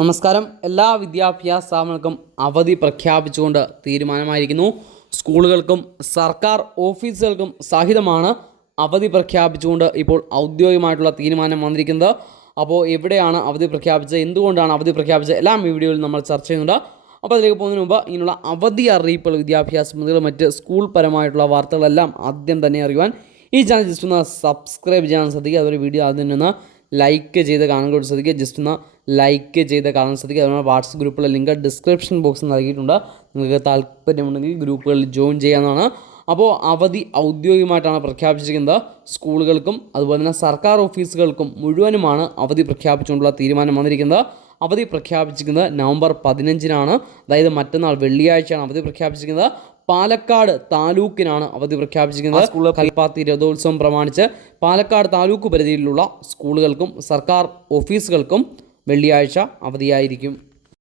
നമസ്കാരം. എല്ലാ വിദ്യാഭ്യാസ സ്ഥാപനങ്ങൾക്കും അവധി പ്രഖ്യാപിച്ചുകൊണ്ട് തീരുമാനമായിരിക്കുന്നു. സ്കൂളുകൾക്കും സർക്കാർ ഓഫീസുകൾക്കും സഹിതമാണ് അവധി പ്രഖ്യാപിച്ചുകൊണ്ട് ഇപ്പോൾ ഔദ്യോഗികമായിട്ടുള്ള തീരുമാനം വന്നിരിക്കുന്നത്. അപ്പോൾ എവിടെയാണ് അവധി പ്രഖ്യാപിച്ചത്, എന്തുകൊണ്ടാണ് അവധി പ്രഖ്യാപിച്ചത്, എല്ലാം ഈ വീഡിയോയിൽ നമ്മൾ ചർച്ച ചെയ്യുന്നുണ്ട്. അപ്പോൾ അതിലേക്ക് പോകുന്നതിന് മുമ്പ് ഇങ്ങനെയുള്ള അവധി അറിയിപ്പുകൾ, വിദ്യാഭ്യാസ പദ്ധതികൾ, മറ്റ് സ്കൂൾ പരമായിട്ടുള്ള വാർത്തകളെല്ലാം ആദ്യം തന്നെ അറിയുവാൻ ഈ ചാനൽ ജസ്റ്റ് ഒന്ന് സബ്സ്ക്രൈബ് ചെയ്യാൻ ശ്രദ്ധിക്കുക. അതുപോലെ വീഡിയോ ആദ്യം നിന്ന് ലൈക്ക് ചെയ്ത് കാണാൻ കൂടി ശ്രദ്ധിക്കുക. ജസ്റ്റ് ഒന്ന് ലൈക്ക് ചെയ്ത് കാണാൻ ശ്രദ്ധിക്കുക. അതുപോലെ വാട്സപ്പ് ഗ്രൂപ്പിലെ ലിങ്ക് ഡിസ്ക്രിപ്ഷൻ ബോക്സിൽ നൽകിയിട്ടുണ്ട്. നിങ്ങൾക്ക് താല്പര്യമുണ്ടെങ്കിൽ ഗ്രൂപ്പുകളിൽ ജോയിൻ ചെയ്യാവുന്നതാണ്. അപ്പോൾ അവധി ഔദ്യോഗികമായിട്ടാണ് പ്രഖ്യാപിച്ചിരിക്കുന്നത്. സ്കൂളുകൾക്കും അതുപോലെ തന്നെ സർക്കാർ ഓഫീസുകൾക്കും മുഴുവനുമാണ് അവധി പ്രഖ്യാപിച്ചുകൊണ്ടുള്ള തീരുമാനം വന്നിരിക്കുന്നത്. അവധി പ്രഖ്യാപിച്ചിരിക്കുന്നത് നവംബർ 15-നാണ്, അതായത് മറ്റന്നാൾ വെള്ളിയാഴ്ചയാണ് അവധി പ്രഖ്യാപിച്ചിരിക്കുന്നത്. പാലക്കാട് താലൂക്കിനാണ് അവധി പ്രഖ്യാപിച്ചിരിക്കുന്നത്. സ്കൂൾ കൽപ്പാത്തി രഥോത്സവം പ്രമാണിച്ച് പാലക്കാട് താലൂക്ക് പരിധിയിലുള്ള സ്കൂളുകൾക്കും സർക്കാർ ഓഫീസുകൾക്കും വെള്ളിയാഴ്ച അവധിയായിരിക്കും.